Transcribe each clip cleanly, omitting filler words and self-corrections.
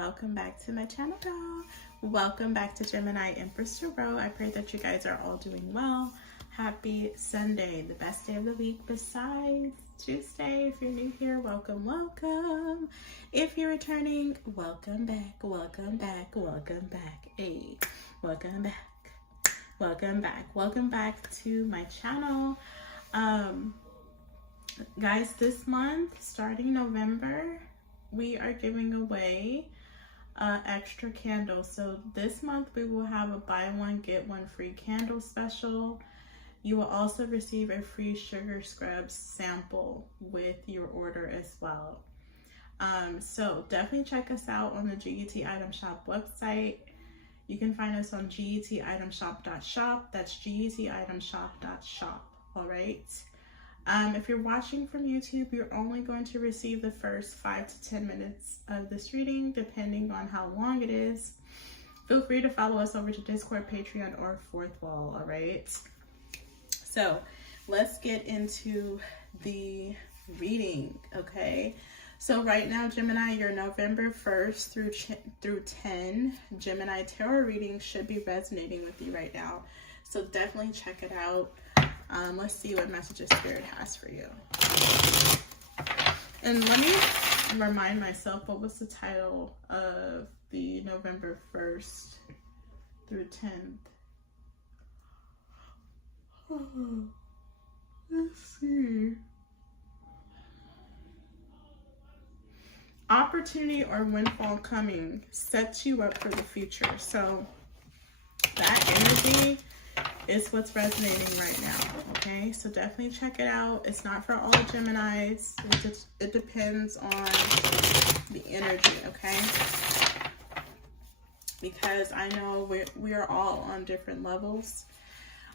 welcome back to my channel, y'all. Welcome back to Gemini Empress Tarot. I pray that you guys are all doing well. Happy Sunday, the best day of the week besides Tuesday. If you're new here, welcome, welcome. If you're returning, welcome back, welcome back, welcome back. Hey, welcome back, welcome back, welcome back to my channel. Guys, this month, starting November, we are giving away extra candles. So this month we will have a buy one get one free candle special. You will also receive a free sugar scrubs sample with your order as well. So definitely check us out on the GET Item Shop website. You can find us on getitemshop.shop. That's getitemshop.shop. All right. If you're watching from YouTube, you're only going to receive the first 5 to 10 minutes of this reading, depending on how long it is. Feel free to follow us over to Discord, Patreon, or Fourth Wall, all right? So let's get into the reading, okay? So right now, Gemini, your November 1st through 10 Gemini tarot reading should be resonating with you right now. So definitely check it out. Let's see what messages Spirit has for you. And let me remind myself, what was the title of the November 1st through 10th? Oh, let's see. Opportunity or windfall coming sets you up for the future. So that energy is what's resonating right now, okay? So definitely check it out. It's not for all Geminis. It depends on the energy, okay? Because I know we are all on different levels.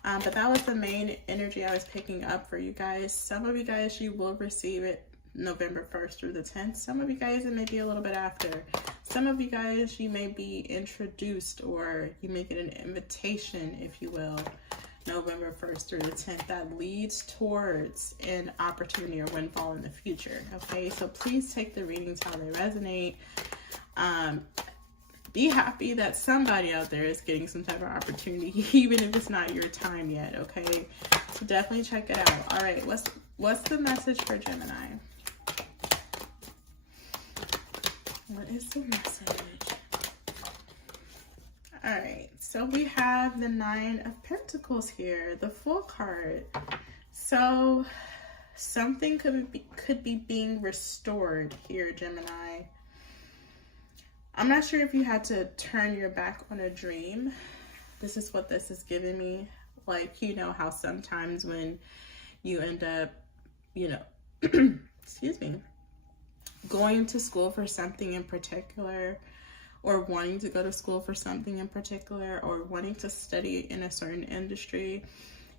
But that was the main energy I was picking up for you guys. Some of you guys, you will receive it November 1st through the 10th. Some of you guys, it may be a little bit after. Some of you guys, you may be introduced, or you may get an invitation, if you will, November 1st through the 10th, that leads towards an opportunity or windfall in the future, okay? So please take the readings how they resonate. Be happy that somebody out there is getting some type of opportunity, even if it's not your time yet, okay? So definitely check it out. All right, what's the message for Gemini? What is the message? All right, so we have the 9 of Pentacles here, the Fool card. So something could be being restored here, Gemini. I'm not sure if you had to turn your back on a dream. This is what this is giving me. Like, you know how sometimes when you end up, you know, excuse me, going to school for something in particular, or wanting to go to school for something in particular, or wanting to study in a certain industry,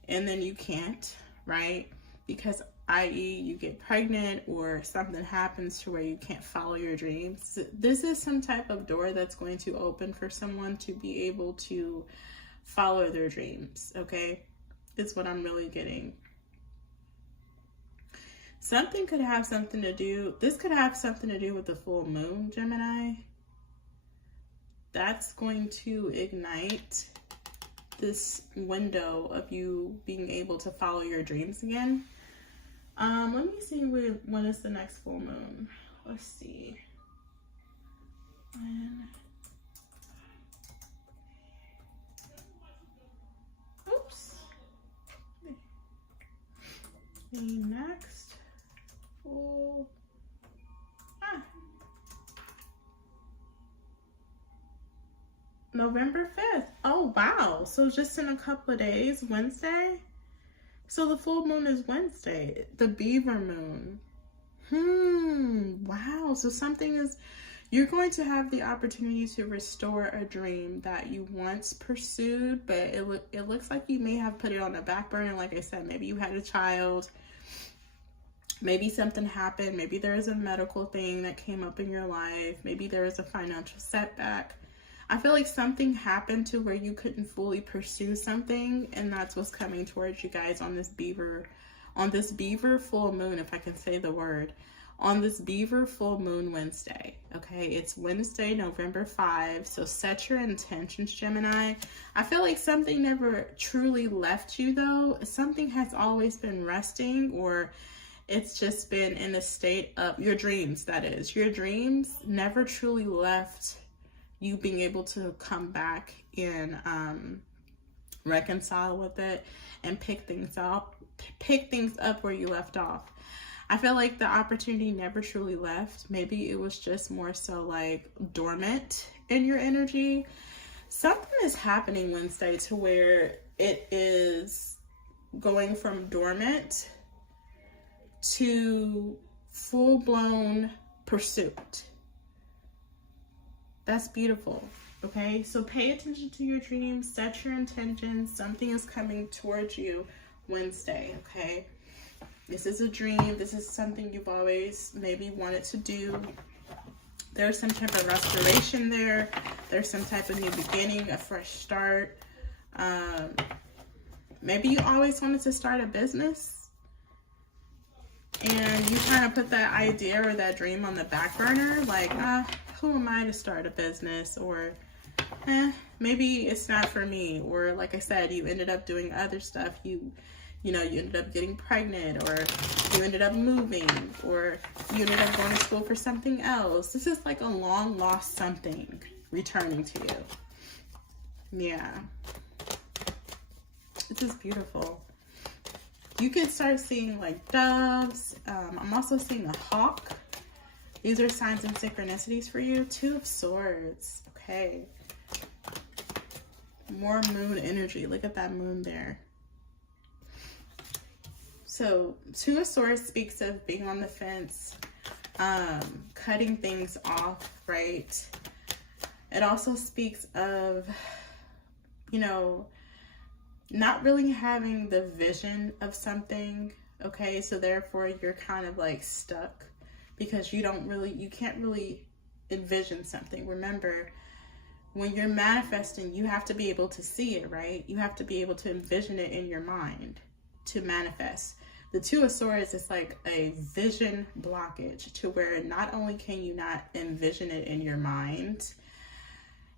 and then you can't, right? Because i.e. you get pregnant or something happens to where you can't follow your dreams. This is some type of door that's going to open for someone to be able to follow their dreams, okay? It's what I'm really getting. Something could have something to do, this could have something to do with the full moon, Gemini. That's going to ignite this window of you being able to follow your dreams again. Let me see when is the next full moon. Let's see. Oops. The next full. November 5th. Oh, wow. So just in a couple of days, Wednesday. So the full moon is Wednesday, the beaver moon. Wow. So you're going to have the opportunity to restore a dream that you once pursued, but it looks like you may have put it on the back burner. Like I said, maybe you had a child, maybe something happened, maybe there is a medical thing that came up in your life, maybe there is a financial setback. I feel like something happened to where you couldn't fully pursue something, and that's what's coming towards you guys on this beaver full moon, if I can say the word. on this Beaver full moon Wednesday. Okay, it's Wednesday, November 5. So set your intentions, Gemini. I feel like something never truly left you though. Something has always been resting, or it's just been in a state of your dreams, that is. Your dreams never truly left you being able to come back and reconcile with it and pick things up where you left off. I feel like the opportunity never truly left. Maybe it was just more so like dormant in your energy. Something is happening Wednesday to where it is going from dormant to full-blown pursuit. That's beautiful. Okay, so pay attention to your dreams, set your intentions. Something is coming towards you Wednesday, okay? This is a dream. This is something you've always maybe wanted to do. There's some type of restoration there. There's some type of new beginning, a fresh start. Maybe you always wanted to start a business and you kind of put that idea or that dream on the back burner. Like, who am I to start a business? Or, maybe it's not for me. Or like I said, you ended up doing other stuff. You know, you ended up getting pregnant, or you ended up moving, or you ended up going to school for something else. This is like a long lost something returning to you. Yeah. This is beautiful. You can start seeing like doves. I'm also seeing a hawk. These are signs and synchronicities for you. Two of Swords. Okay. More moon energy. Look at that moon there. So Two of Swords speaks of being on the fence, cutting things off, right? It also speaks of, you know, not really having the vision of something, okay? So therefore you're kind of like stuck because you can't really envision something. Remember, when you're manifesting, you have to be able to see it, right? You have to be able to envision it in your mind to manifest. The Two of Swords is like a vision blockage to where not only can you not envision it in your mind,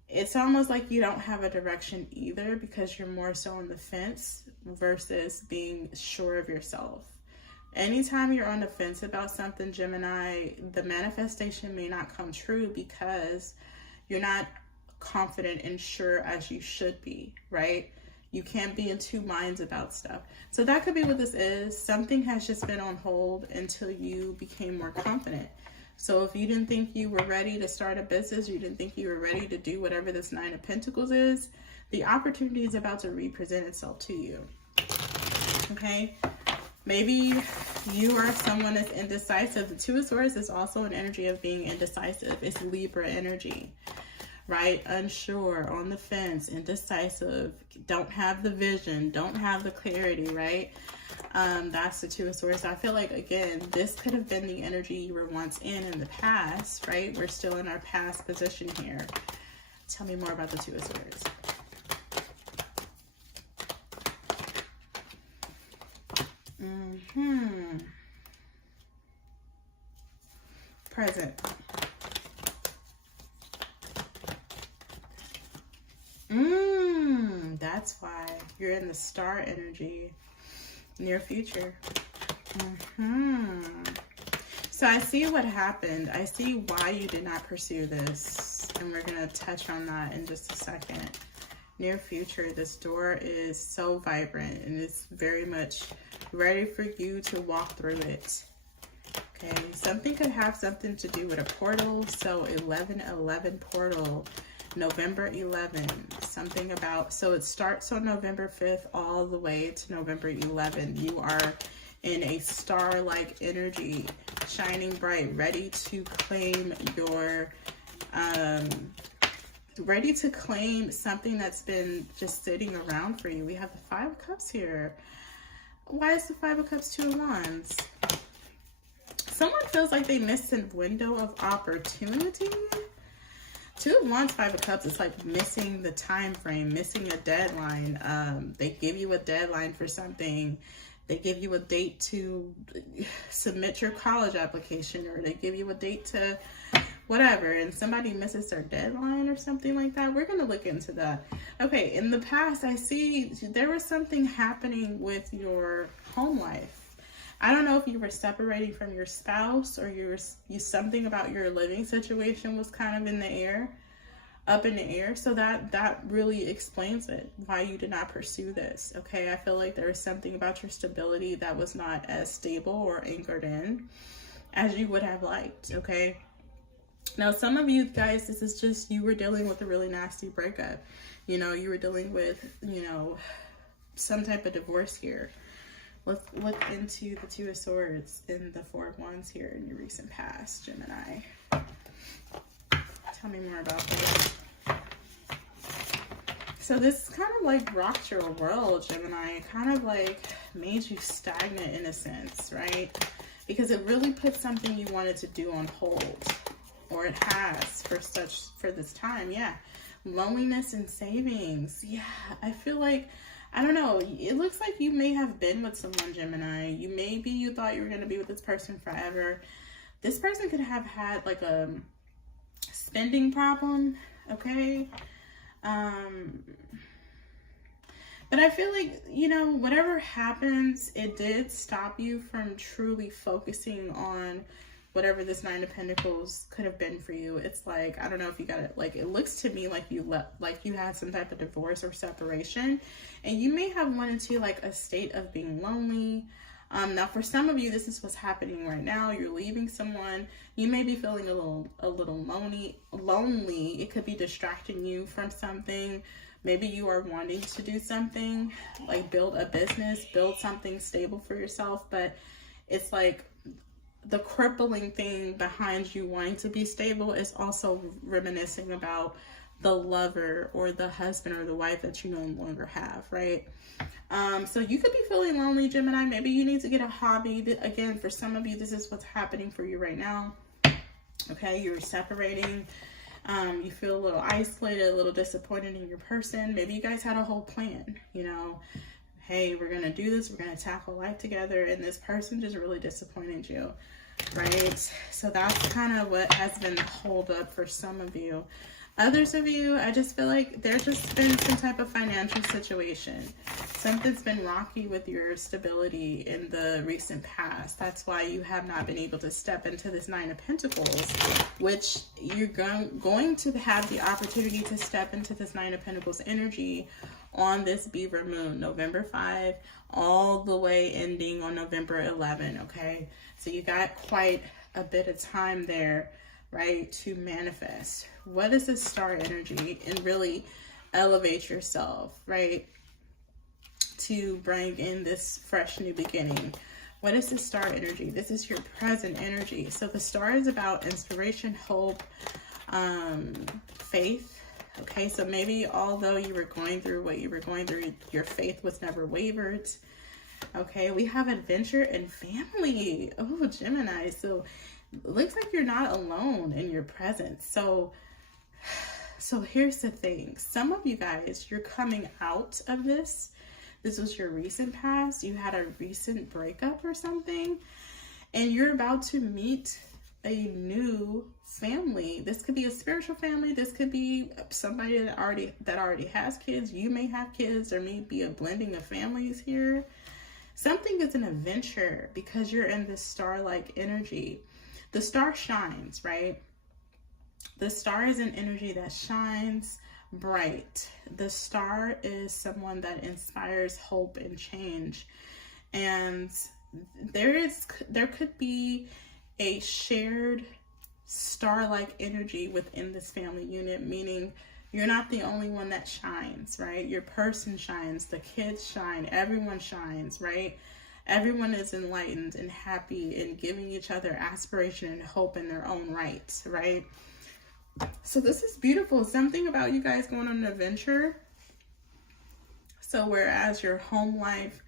it's almost like you don't have a direction either because you're more so on the fence versus being sure of yourself. Anytime you're on the fence about something, Gemini, the manifestation may not come true because you're not confident and sure as you should be, right? You can't be in two minds about stuff. So that could be what this is. Something has just been on hold until you became more confident. So if you didn't think you were ready to start a business, you didn't think you were ready to do whatever this Nine of Pentacles is, the opportunity is about to represent itself to you. Okay? Maybe you are someone that's indecisive. The Two of Swords is also an energy of being indecisive. It's Libra energy, right? Unsure, on the fence, indecisive, don't have the vision, don't have the clarity, right? That's the Two of Swords. I feel like, again, this could have been the energy you were once in the past, right? We're still in our past position here. Tell me more about the Two of Swords. Present. That's why you're in the star energy. Near future. So I see what happened. I see why you did not pursue this. And we're going to touch on that in just a second. Near future, this door is so vibrant and it's very much ready for you to walk through it. Okay, something could have something to do with a portal. So 11/11 portal. November 11, something about, so it starts on November 5th all the way to November 11. You are in a star-like energy, shining bright, ready to claim your, ready to claim something that's been just sitting around for you. We have the Five of Cups here. Why is the Five of Cups 2 of Wands? Someone feels like they missed a window of opportunity. Two of Wands, Five of Cups, it's like missing the time frame, missing a deadline. They give you a deadline for something They give you a date to submit your college application, or they give you a date to whatever, and somebody misses their deadline or something like that. We're going to look into that. Okay, in the past, I see there was something happening with your home life. I don't know if you were separating from your spouse, or something about your living situation was kind of in the air, up in the air. So that really explains it, why you did not pursue this. Okay, I feel like there was something about your stability that was not as stable or anchored in as you would have liked. Okay. Now, some of you guys, this is just, you were dealing with a really nasty breakup. You know, you were dealing with, you know, some type of divorce here. Let's look into the Two of Swords and the Four of Wands here in your recent past, Gemini. Tell me more about this. So this kind of like rocked your world, Gemini. It kind of like made you stagnant in a sense, right? Because it really put something you wanted to do on hold. Or it has for this time. Yeah. Loneliness and savings. Yeah. I feel like, I don't know. It looks like you may have been with someone, Gemini. You thought you were going to be with this person forever. This person could have had like a spending problem. Okay. But I feel like, you know, whatever happens, it did stop you from truly focusing on whatever this Nine of Pentacles could have been for you. It's like, I don't know if you got it, like, it looks to me like you had some type of divorce or separation, and you may have went into like a state of being lonely. Now for some of you, this is what's happening right now. You're leaving someone. You may be feeling a little lonely. It could be distracting you from something. Maybe you are wanting to do something, like build a business, build something stable for yourself, but it's like the crippling thing behind you wanting to be stable is also reminiscing about the lover or the husband or the wife that you no longer have, right? So you could be feeling lonely, Gemini. Maybe you need to get a hobby. Again, for some of you, this is what's happening for you right now. Okay, you're separating. You feel a little isolated, a little disappointed in your person. Maybe you guys had a whole plan, you know. Hey, we're going to do this. We're going to tackle life together. And this person just really disappointed you, right? So that's kind of what has been the hold up for some of you. Others of you, I just feel like there's just been some type of financial situation. Something's been rocky with your stability in the recent past. That's why you have not been able to step into this Nine of Pentacles, which you're going to have the opportunity to step into this Nine of Pentacles energy on this Beaver moon, November 5, all the way ending on November 11, okay? So you got quite a bit of time there, right, to manifest. What is this star energy? And really elevate yourself, right, to bring in this fresh new beginning. What is the star energy? This is your present energy. So the star is about inspiration, hope, faith. Okay, so maybe although you were going through what you were going through, your faith was never wavered. Okay, we have adventure and family. Oh, Gemini. So it looks like you're not alone in your presence. So here's the thing. Some of you guys, you're coming out of this. This was your recent past. You had a recent breakup or something, and you're about to meet a new family. This could be a spiritual family. This could be somebody that already has kids. You may have kids. There may be a blending of families here. Something is an adventure because you're in this star-like energy. The star shines, right? The star is an energy that shines bright. The star is someone that inspires hope and change. And there could be a shared star-like energy within this family unit, meaning you're not the only one that shines, right? Your person shines, the kids shine, everyone shines, right? Everyone is enlightened and happy and giving each other aspiration and hope in their own right, right? So this is beautiful. Something about you guys going on an adventure. So whereas your home life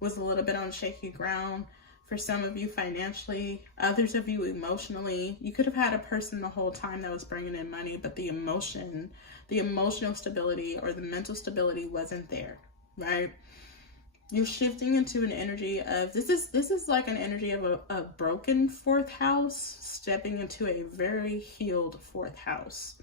was a little bit on shaky ground, for some of you financially, others of you emotionally, you could have had a person the whole time that was bringing in money, but the emotional stability or the mental stability wasn't there, right? You're shifting into an energy of, this is like an energy of a broken fourth house, stepping into a very healed fourth house.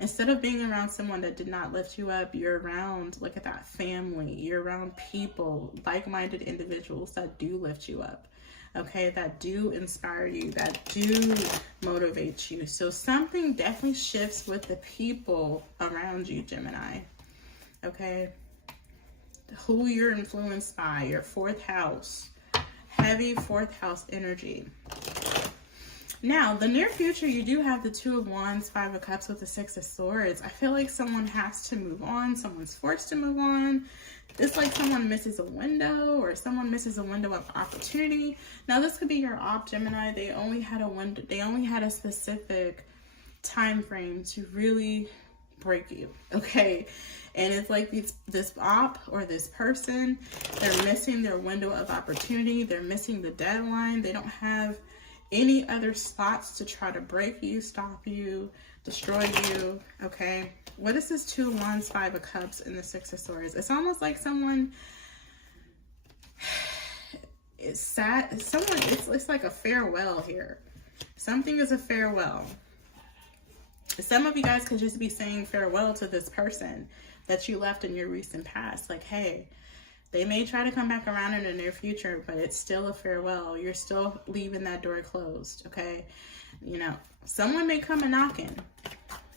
Instead of being around someone that did not lift you up, you're around, look at that, family. You're around people, like-minded individuals that do lift you up, okay, that do inspire you, that do motivate you. So something definitely shifts with the people around you, Gemini, okay? Who you're influenced by, your fourth house, heavy fourth house energy. Now, the near future, you do have the Two of Wands, Five of Cups with the Six of Swords. I feel like someone has to move on. Someone's forced to move on. It's like someone misses a window, or someone misses a window of opportunity. Now, this could be your op, Gemini. They only had a window. They only had a specific time frame to really break you, okay? And it's like this op or this person, they're missing their window of opportunity. They're missing the deadline. They don't have any other spots to try to break you, stop you, destroy you, okay? What is this Two of Wands, Five of Cups, and the Six of Swords? It's almost like someone is sad. It's like a farewell here. Something is a farewell. Some of you guys could just be saying farewell to this person that you left in your recent past. Like, hey, they may try to come back around in the near future, but it's still a farewell. You're still leaving that door closed, okay? You know, someone may come and knocking,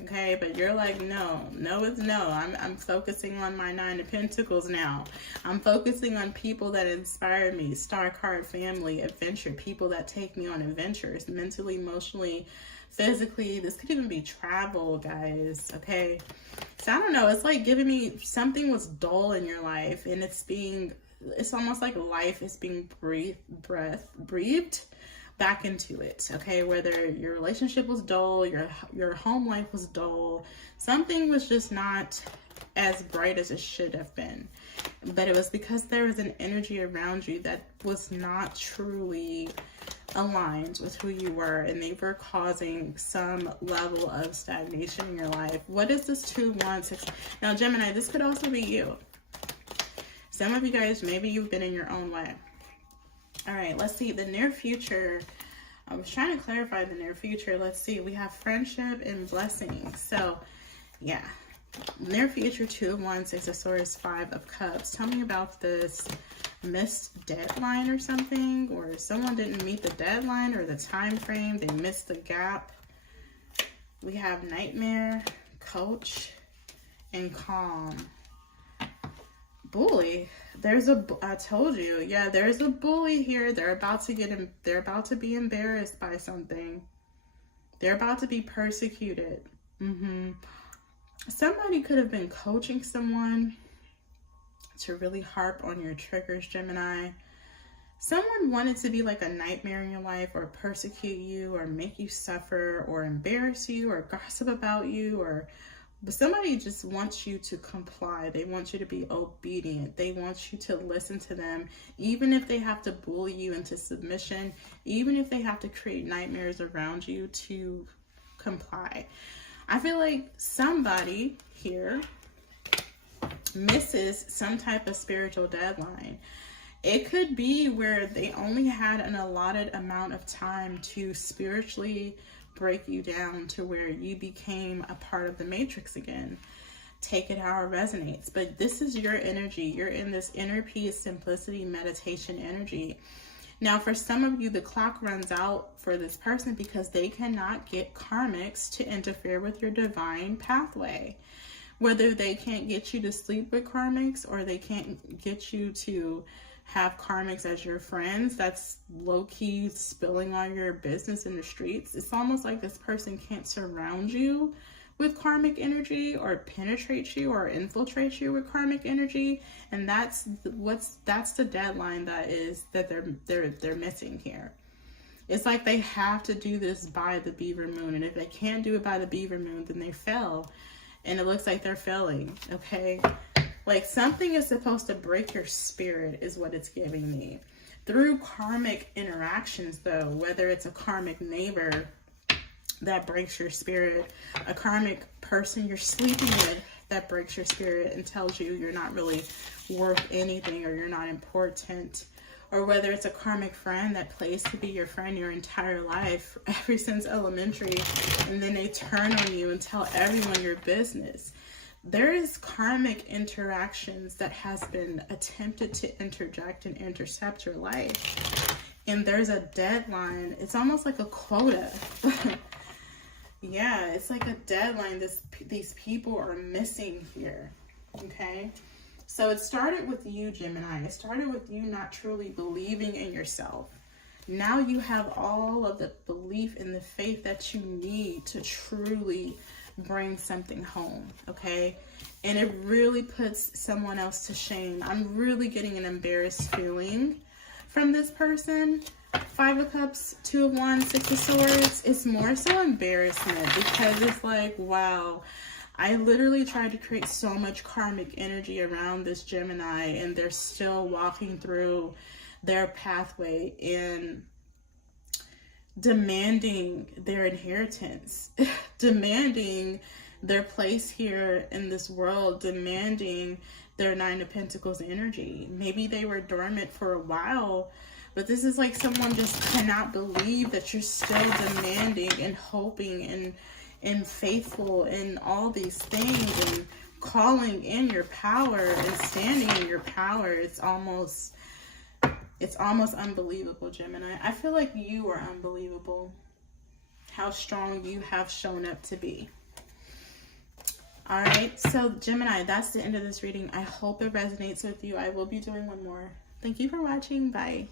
okay? But you're like, no, it's no. I'm focusing on my Nine of Pentacles now. I'm focusing on people that inspire me. Star card, family, adventure, people that take me on adventures, mentally, emotionally, physically. This could even be travel, guys, okay? So I don't know, it's like giving me something was dull in your life, and it's almost like life is being breathed back into it, okay? Whether your relationship was dull, your home life was dull, something was just not as bright as it should have been. But it was because there was an energy around you that was not truly aligned with who you were, and they were causing some level of stagnation in your life. What is this Two of Wands, Six? Now, Gemini, this could also be you. Some of you guys, maybe you've been in your own way. All right, let's see. The near future. I was trying to clarify the near future. Let's see. We have friendship and blessings. So, yeah. Near future, Two of Wands, Six of Swords, Five of Cups. Tell me about this missed deadline or something, or someone didn't meet the deadline or the time frame. They missed the gap. We have nightmare, coach, and calm. Bully. I told you, yeah, there's a bully here. They're about to be embarrassed by something. They're about to be persecuted. Somebody could have been coaching someone to really harp on your triggers, Gemini. Someone wanted to be like a nightmare in your life, or persecute you, or make you suffer, or embarrass you, or gossip about you, but somebody just wants you to comply. They want you to be obedient. They want you to listen to them, even if they have to bully you into submission, even if they have to create nightmares around you to comply. I feel like somebody here misses some type of spiritual deadline. It could be where they only had an allotted amount of time to spiritually break you down to where you became a part of the matrix again. Take it how it resonates. But this is your energy. You're in this inner peace, simplicity, meditation energy. Now, for some of you, the clock runs out for this person because they cannot get karmics to interfere with your divine pathway. Whether they can't get you to sleep with karmics, or they can't get you to have karmics as your friends, that's low-key spilling on your business in the streets. It's almost like this person can't surround you with karmic energy, or penetrate you, or infiltrate you with karmic energy. And that's the deadline that they're missing here. It's like they have to do this by the beaver moon, and if they can't do it by the beaver moon, then they fail. And it looks like they're failing, okay? Like something is supposed to break your spirit is what it's giving me. Through karmic interactions though, whether it's a karmic neighbor that breaks your spirit, a karmic person you're sleeping with that breaks your spirit and tells you you're not really worth anything or you're not important. Or whether it's a karmic friend that plays to be your friend your entire life, ever since elementary, and then they turn on you and tell everyone your business. There is karmic interactions that has been attempted to interject and intercept your life. And there's a deadline. It's almost like a quota. Yeah, it's like a deadline these people are missing here. Okay? So it started with you, Gemini. It started with you not truly believing in yourself. Now you have all of the belief and the faith that you need to truly bring something home, okay? And it really puts someone else to shame. I'm really getting an embarrassed feeling from this person. 5 of Cups, 2 of Wands, 6 of Swords. It's more so embarrassment because it's like, wow, I literally tried to create so much karmic energy around this Gemini, and they're still walking through their pathway and demanding their inheritance, demanding their place here in this world, demanding their 9 of Pentacles energy. Maybe they were dormant for a while, but this is like someone just cannot believe that you're still demanding and hoping and faithful in all these things and calling in your power and standing in your power. It's almost unbelievable, Gemini. I feel like you are unbelievable, how strong you have shown up to be. All right, so Gemini, that's the end of this reading. I hope it resonates with you. I will be doing one more. Thank you for watching. Bye.